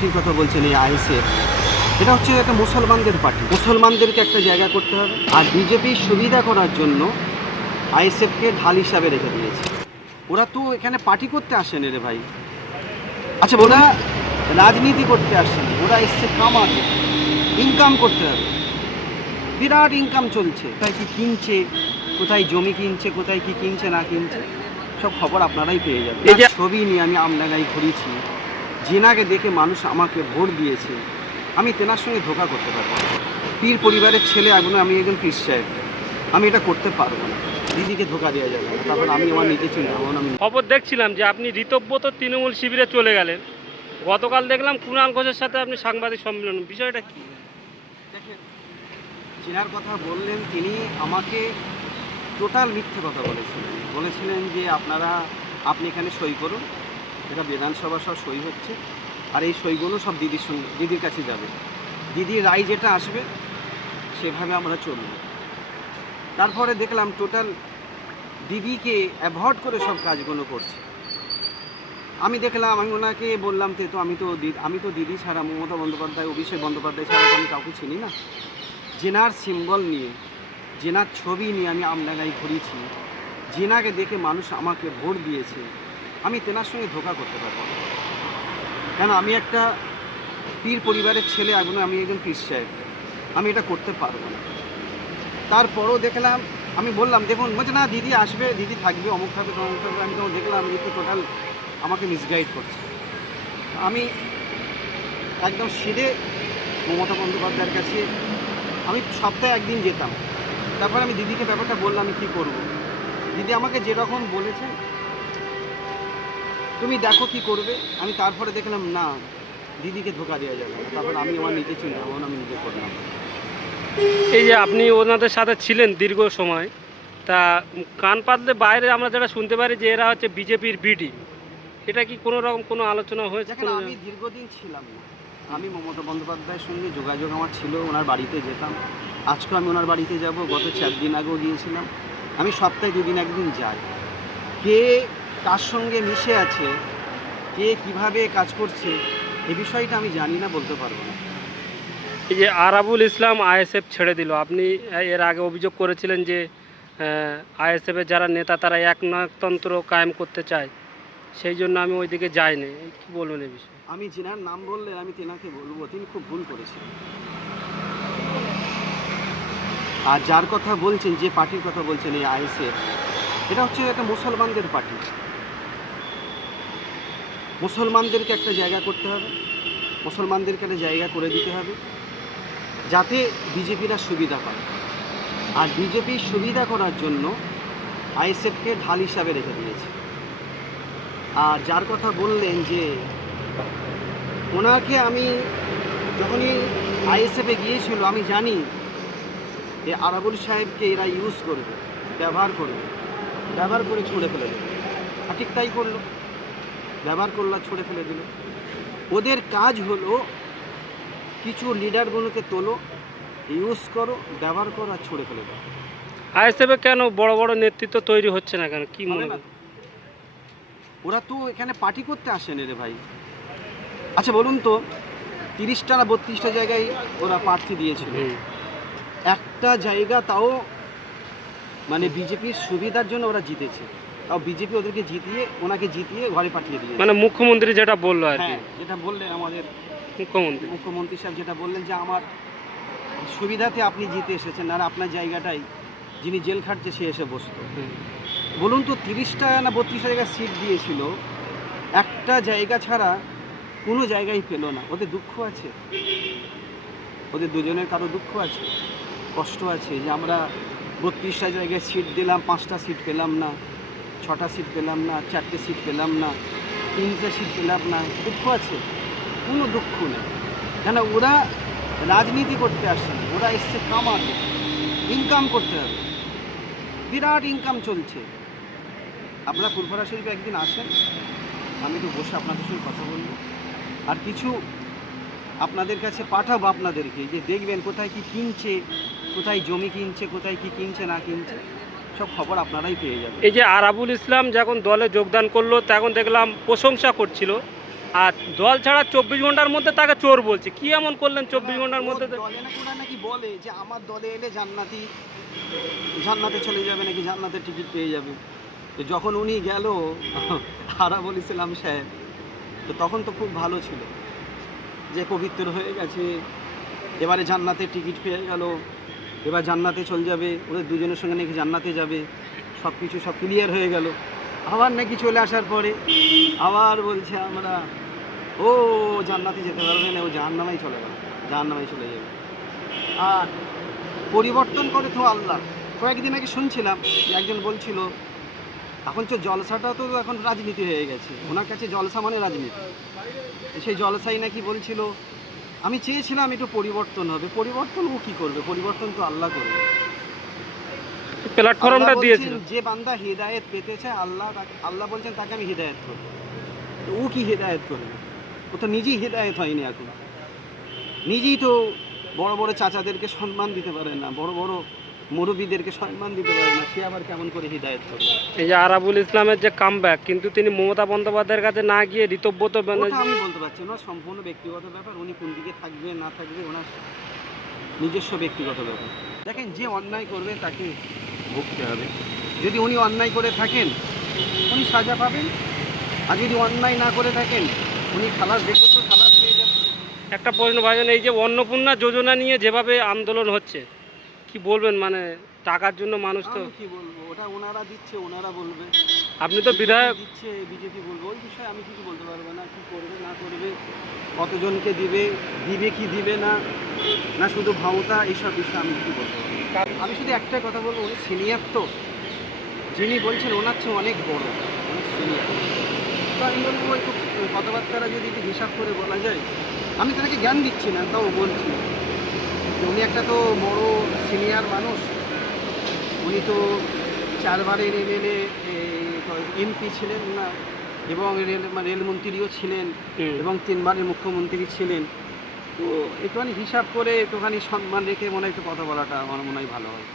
ঠিক কথা বলছেন। এই আইএসএফ এটা হচ্ছে একটা মুসলমানদের পার্টি, মুসলমানদেরকে একটা জায়গা করতে হবে। আর বিজেপির সুবিধা করার জন্য আইএসএফকে ঢাল হিসাবে রেখে দিয়েছে। ওরা তো এখানে পার্টি করতে আসেনি রে ভাই। আচ্ছা, ওরা রাজনীতি করতে আসেনি, ওরা এসছে কামাতে, ইনকাম করতে হবে। বিরাট ইনকাম চলছে। কোথায় কি কিনছে, কোথায় জমি কিনছে, কোথায় কি কিনছে না কিনছে, সব খবর আপনারাই পেয়ে যাবেন। এই ছবি নিয়ে আমি আমডাঙ্গায় ঘুরেছি, জিনাকে দেখে মানুষ আমাকে ভোট দিয়েছে, আমি তেনার সঙ্গে ধোঁকা করতে পারবো না। পীর পরিবারের ছেলে আগুনে আমি একজন পীর সাহেব, আমি এটা করতে পারবো না। দিদিকে ধোঁকা দেওয়া যাবে না, তারপর আমি আমার নিজে চিন্তা ভাবনা। খবর দেখছিলাম যে আপনি ঋতব্রত তৃণমূল শিবিরে চলে গেলেন। গতকাল দেখলাম কুণাল ঘোষের সাথে আপনি সাংবাদিক সম্মেলন, বিষয়টা কি? দেখেন, চিনার কথা বললেন, তিনি আমাকে টোটাল মিথ্যে কথা বলেছিলেন যে আপনি এখানে সই করুন, এটা বিধানসভা সব সই হচ্ছে, আর এই সইগুলো সব দিদির কাছে যাবে, দিদির রায় যেটা আসবে সেভাবে আমরা চলব। তারপরে দেখলাম টোটাল দিদিকে অ্যাভয়েড করে সব কাজগুলো করছে। আমি দেখলাম, আমি ওনাকে বললাম তো আমি তো দিদি ছাড়া, মমতা বন্দ্যোপাধ্যায়, অভিষেক বন্দ্যোপাধ্যায় ছাড়া তো আমি কাউকে চিনি না। জেনার সিম্বল নিয়ে, জেনার ছবি নিয়ে আমি আমডাঙ্গায় ঘুরেছি, জেনাকে দেখে মানুষ আমাকে ভোট দিয়েছে, আমি তেনার সঙ্গে ধোঁকা করতে পারবো না। কেন, আমি একটা পীর পরিবারের ছেলে আগুনে আমি একজন পীর সাহেব, আমি এটা করতে পারবো না। তারপরও দেখলাম, আমি বললাম দেখুন, বলছে না দিদি আসবে, দিদি থাকবে, অমুক থাকবে তমুক থাকবে। আমি তখন দেখলাম যে টোটাল আমাকে মিসগাইড করছে। আমি একদম সিধে মমতা বন্দ্যোপাধ্যায়ের কাছে আমি সপ্তাহে একদিন যেতাম। তারপর আমি দিদিকে ব্যাপারটা বললাম আমি কী করবো। দিদি আমাকে যেরকম বলেছেন তুমি দেখো কি করবে। আমি তারপরে দেখলাম না, দিদিকে ধোঁকা দেওয়া যাবে না, তারপর আমি আমার নিজে চিন্তা ভাবনা আমি নিজে করলাম। এই যে আপনি ওনাদের সাথে ছিলেন দীর্ঘ সময়, তা কান পাতলে বাইরে আমরা যেটা শুনতে পারি যে এরা হচ্ছে বিজেপির বিডি, এটা কি কোনো রকম কোনো আলোচনা হয়েছে? দেখেন, আমি দীর্ঘদিন ছিলাম না, আমি মমতা বন্দ্যোপাধ্যায়ের সঙ্গে যোগাযোগ আমার ছিল, ওনার বাড়িতে যেতাম, আজকেও আমি ওনার বাড়িতে যাব, গত 4 দিন আগেও গিয়েছিলাম। আমি সপ্তাহে 2 দিন একদিন যাই। কে কার সঙ্গে মিশে আছে, কে কিভাবে কাজ করছে, এই বিষয়টা আমি জানি না, বলতে পারবো না। এই যে আরাবুল ইসলাম আইএসএফ ছেড়ে দিল, আপনি এর আগে অভিযোগ করেছিলেন যে আইএসএফের যারা নেতা তারা একনায়কতন্ত্র কায়েম করতে চায়, সেই জন্য আমি ওইদিকে যাইনি। কী বলবেন এই বিষয়ে? আমি যিনার নাম বললে আমি তেনাকে বলবো, তিনি খুব ভুল করেছেন। আর যার কথা বলছেন, যে পার্টির কথা বলছেন, এই আইএসএফ, এটা হচ্ছে একটা মুসলমানদের পার্টি। মুসলমানদেরকে একটা জায়গা করতে হবে, মুসলমানদেরকে একটা জায়গা করে দিতে হবে, যাতে বিজেপিরা সুবিধা পায়। আর বিজেপির সুবিধা করার জন্য আইএসএফকে ঢাল হিসাবে রেখে দিয়েছে। আর যার কথা বললেন যে ওনাকে, আমি যখনই আইএসএফে গিয়েছিল আমি জানি যে আরাবুল সাহেবকে এরা ইউজ করবে, ব্যবহার করে ছুঁড়ে ফেলে দেবে। আর ঠিক তাই করলো, ব্যবহার করলো, ছুঁড়ে ফেলে দিল। ওদের কাজ হলো কিছু লিডারগুলোকে তোলো, ইউজ করো, ব্যবহার করো, আর ছুঁড়ে ফেলে দাও। আইএসএফে কেন বড় বড় নেতৃত্ব তৈরি হচ্ছে না কেন, কি মনে হয়? ওরা তো এখানে পার্টি করতে আসেনি রে ভাই। আচ্ছা বলুন তো, 30টা না 32টা জায়গায় ওরা প্রার্থী দিয়েছিল, একটা জায়গা তাও মানে বিজেপির সুবিধার জন্য ওরা জিতেছে, তাও বিজেপি ওদেরকে ওনাকে জিতিয়ে ঘরে পাঠিয়ে দিয়েছে। মানে মুখ্যমন্ত্রী যেটা বললো আর কি, যেটা বললেন আমাদের মুখ্যমন্ত্রী সাহেব যেটা বললেন যে আমার সুবিধাতে আপনি জিতে এসেছেন, আর আপনার জায়গাটাই যিনি জেল খাটছে সে এসে বসতো। বলুন তো, 30টা না 32টা জায়গায় সিট দিয়েছিল, একটা জায়গা ছাড়া কোনো জায়গায় পেল না। ওদের দুঃখ আছে, ওদের দুজনের কারো দুঃখ আছে, কষ্ট আছে যে আমরা 32টা জায়গায় সিট দিলাম, 5টা সিট পেলাম না, 6টা সিট পেলাম না, 4টে সিট পেলাম না, 3টে সিট পেলাম না। দুঃখ আছে? কোনো দুঃখ নেই, কেন ওরা রাজনীতি করতে আসেনি, ওরা এসছে কামাতে, ইনকাম করতে হবে। বিরাট ইনকাম চলছে। আপনারা ফুরফুরা শরীফে একদিন আসেন, আমি তো বসে আপনাদের সঙ্গে কথা বলবো, আর কিছু আপনাদের কাছে পাঠাবো আপনাদেরকে, যে দেখবেন কোথায় কি কিনছে, কোথায় জমি কিনছে, কোথায় কি কিনছে না কিনছে, সব খবর আপনারাই পেয়ে যাবেন। এই যে আরাবুল ইসলাম যখন দলে যোগদান করলো তখন দেখলাম প্রশংসা করছিল আর দল ছাড়া 24 ঘন্টার মধ্যে তাকে চোর বলছে, কি এমন করলেন 24 ঘন্টার মধ্যে? ওর দলে নাকি ওরা নাকি বলে যে আমার দলে এলে জান্নাতে চলে যাবে, নাকি জান্নাতের টিকিট পেয়ে যাবে। তো যখন উনি গেল আরাবুল ইসলাম সাহেব, তো তখন তো খুব ভালো ছিল যে পবিত্র হয়ে গেছে, এবারে জান্নাতের টিকিট পেয়ে গেল, এবার জান্নাতে চলে যাবে, ওদের দুজনের সঙ্গে নাকি জান্নাতে যাবে, সব কিছু সব ক্লিয়ার হয়ে গেল। আবার নাকি চলে আসার পরে আবার বলছে আমরা ও জান্নাতে যেতে পারবে না, ও জাহান্নামেই চলে গেল, জাহান্নামেই চলে যাবে। আর পরিবর্তন করে তো আল্লাহ। কয়েকদিন আগে শুনছিলাম যে একজন বলছিল এখন তো জলসাটাও তো এখন রাজনীতি হয়ে গেছে, ওনার কাছে জলসা মানে রাজনীতি। সেই জলসাই নাকি বলছিল আমি চেয়েছিলাম একটু পরিবর্তন হবে, পরিবর্তন ও কী করবে, পরিবর্তন তো আল্লাহ করবে। প্ল্যাটফর্মটা আল্লাহ দিয়েছিল। বলছেন, যে বান্দা হিদায়েত পেতে চায় আল্লাহ বলছেন তাকে আমি হিদায়েত করব। তো ও কি হিদায়েত করবে? ও তো নিজেই হিদায়েত হয়নি এখন, নিজেই তো বড় বড় চাচাদেরকে সম্মান দিতে পারে না, বড় বড় মুরব্বীদেরকে সম্মান দিতে পারে না, সে আবার কেমন করে হিদায়েত করবে? এই যে আরাবুল ইসলামের যে কামব্যাক, কিন্তু তিনি মমতা বন্দ্যোপাধ্যায়ের কাছে না গিয়ে ঋতব্রত ওটা ব্যানার্জি। আমি বলতে পারছি না, সম্পূর্ণ ব্যক্তিগত ব্যাপার, উনি কোন দিকে থাকবে না থাকবে ওনার নিজস্ব ব্যক্তিগত ব্যাপার। দেখেন, যে অন্যায় করবে তাকে ভুগতে হবে। যদি উনি অন্যায় করে থাকেন উনি সাজা পাবেন, আর যদি অন্যায় না করে থাকেন উনি খালাস দেখে তো খালাস পেয়ে যাবেন। একটা প্রশ্ন ভাইজান, এই যে অন্নপূর্ণা যোজনা নিয়ে যেভাবে আন্দোলন হচ্ছে, কি বলবেন? মানে টাকার জন্য মানুষ তো। আমি কি বলবো, ওটা ওনারা দিচ্ছে, ওনারা বলবে। আপনি তো বিধায়ক। দিচ্ছে বিজেপি বলবে, ওই বিষয়ে আমি কিছু বলতে পারবো না, কি করবে না করবে, কতজনকে দিবে, দিবে কি দিবে না, না শুধু ভাওতা, এইসব বিষয়ে আমি কি বলতে পারবো। আমি শুধু একটাই কথা বলবো, উনি সিনিয়র তো, যিনি বলছেন ওনার চেয়ে অনেক বড়, অনেক সিনিয়র। তো আমি বলবো একটু কথাবার্তারা যদি একটু হিসাব করে বলা যায়। আমি তাদেরকে জ্ঞান দিচ্ছি না, তাও বলছি যে উনি একটা তো বড় সিনিয়র মানুষ, উনি তো 4 বারের এমএলএ, এমপি ছিলেন না, এবং রেলমন্ত্রীও ছিলেন, এবং 3 বারের মুখ্যমন্ত্রী ছিলেন। তো একটুখানি হিসাব করে একটুখানি সম্মান রেখে মনে হয় একটু কথা বলাটা আমার মনে হয় ভালো হয়।